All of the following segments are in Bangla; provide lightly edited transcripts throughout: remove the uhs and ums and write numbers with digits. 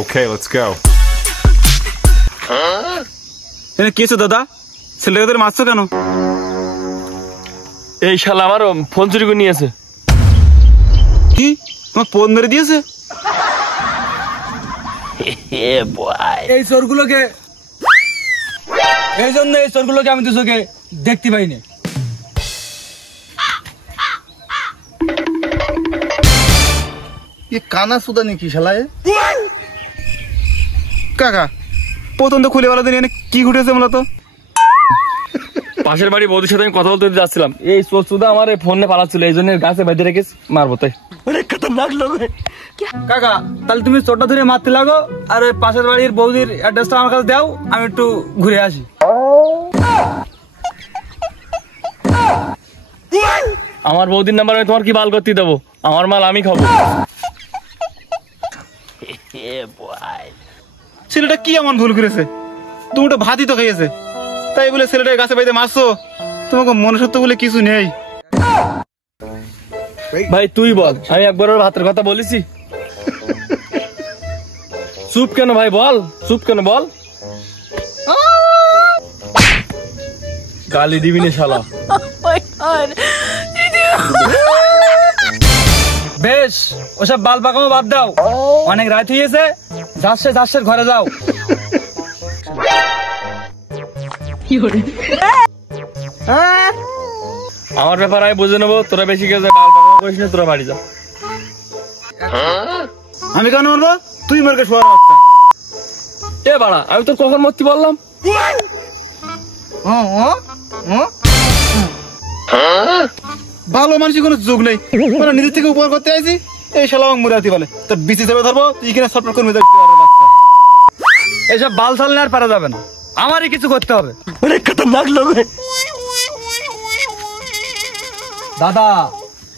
Okay, let's go. এনে কি হচ্ছে দাদা? ছেলেদের মারছো কেন? এই শালা আমার ফোন চুরি করে নিয়েছে। কি? তোমার ফোন মেরে দিয়েছে? এই চোরগুলোকে এই জন্য এই চোরগুলোকে আমি তো চোখে দেখতে পাইনি। কানা সুদা নাকি শালা? কাকা প্রথম তো খুলে বলা দিন কি ঘটেছে মূলত? পাশের বাড়ি বৌদির সাথে আমি কথা বলতে যাচ্ছিলাম, এই চোরচুদা আমার ফোনে পালাচ্ছিল, এই জন্য গাছে বেঁধে রেখে মারবো। তাই কাকা তাহলে তুমি চোরটা ধরে মারতে লাগো, আর ওই পাশের বাড়ির বৌদির অ্যাড্রেসটা আমার কাছে দাও, আমি একটু ঘুরে আসি। আমার বৌদির নাম্বার আমি তোমার কি বাল করতে দেবো? আমার মাল আমি খাবো। ছেলেটা কি এমন ভুল করেছে? তুমি তো ভাতই তো খাইয়েছে, তাই বলে ছেলেটা গাছে বাইতে মারছো? তোমাকে মনুষ্যত্ব বলে কিছু নেই। ভাই তুই বল, আমি একবার ওর ভাতের কথা বলেছি? চুপ কেন ভাই, বল চুপ কেন বল। গালি দিবি না শালা। বেশ ওসব বাল পাকামো বাদ দাও, অনেক রাত হয়েছে, যাচ্ছে ঘরে যাও। আমার ব্যাপার আমি বুঝে নেবো, তোরা বেশি গেছে বাল পাকামো করিস না, তোরা বাড়ি যা। আমি কেন মারবো? তুই মারকে শোয়ার বাচ্চা। এ বাড়া, আমি তোর কখন মরতে বললাম? ভালো মানুষের কোনো যোগ নেই, মানে নিজের থেকে উপকার করতে আইছি। এই শালা মুরাতি বলে তোর বিসি হিসেবে ধরবো, তুই কিনা সাপোর্ট করবি বাচ্চা। এইসব বাল সাল আর পারা যাবে না, আমারই কিছু করতে হবে। দাদা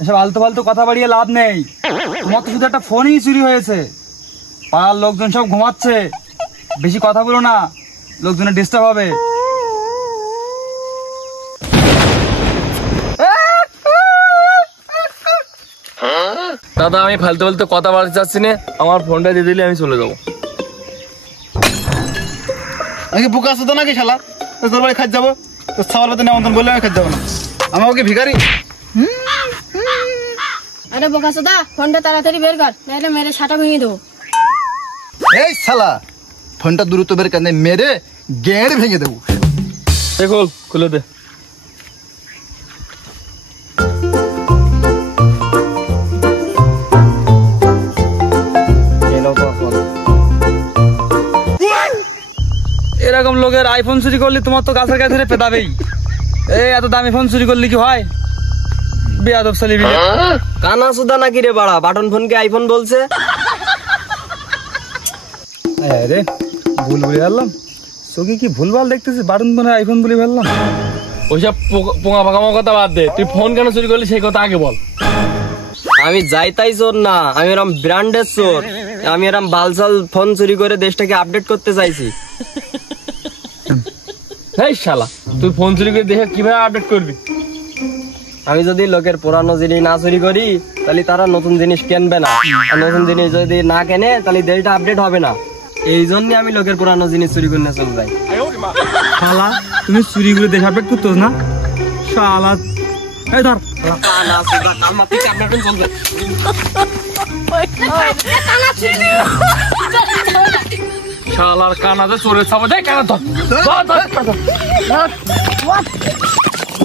এসব আলতু ফালতু কথা বাড়িয়ে লাভ নেই, তোমার তো শুধু একটা ফোনই চুরি হয়েছে, পাড়ার লোকজন সব ঘুমাচ্ছে, বেশি কথা বলো না, লোকজনের ডিস্টার্ব হবে। দাদা আমি ফালতু ফালতু কথা বলতে চাচ্ছি না, আমার ফোনটা দিয়ে দিলে আমি চলে যাবো। আমি বুকা আছে তো নাকি শালা? তোর বাড়ি খাই যাবো, তোর খাবার পাতে নেমন্তন বললে আমি খাই যাবো না। আমার ওকে ভিখারি। আরে বোকা সুদা, ফোনটা তাড়াতাড়ি বের কর, নাহলে মেরে ছাটা ভেঙে দেবো। এই শালা ফোনটা দ্রুত বের করে নে, মেরে গেড় ভেঙে দেবো। দেখো খুলে দে। এরকম লোকের আইফোন চুরি করলে তোমার তো গাছের গায়ে ধরে পেতাবেই। এই এত দামি ফোন চুরি করলে কি হয়? বেয়াদব ছেলে। কানা সুদা নাকি রে বাড়া, বাটন ফোনকে আইফোন বলছে? আরে ভুল বলে ফেললাম, চোখে কি ভুলভাল দেখতেছি, বাটন ফোনে আইফোন বলে ফেললাম। ওইসব পোঙা পাকামো কথা বাদ দে, তুই ফোন কেন চুরি করলি সেই কথা আগে বল। আমি যাই তাই চোর না, আমি এরম ব্র্যান্ডের চোর, আমি এরম বালসাল ফোন চুরি করে দেশটাকে আপডেট করতে চাইছি। এই শালা তুই ফোন চুরি করে দেখে কিভাবে আপডেট করবি? আমি যদি লোকের পুরানো জিনিস না চুরি করি তাহলে তারা নতুন জিনিস কেনবে না, আর নতুন জিনিস যদি না কেনে তাহলে দেশটা আপডেট হবে না। এই জন্য আমি লোকের পুরানো জিনিস চুরি করে নিয়ে চলে যাই। শালা তুমি চুরি করে দেশ আপডেট করতো না শালা। এই ধর শালার কানা যে চোরের চাপা দেয় কেন? ধর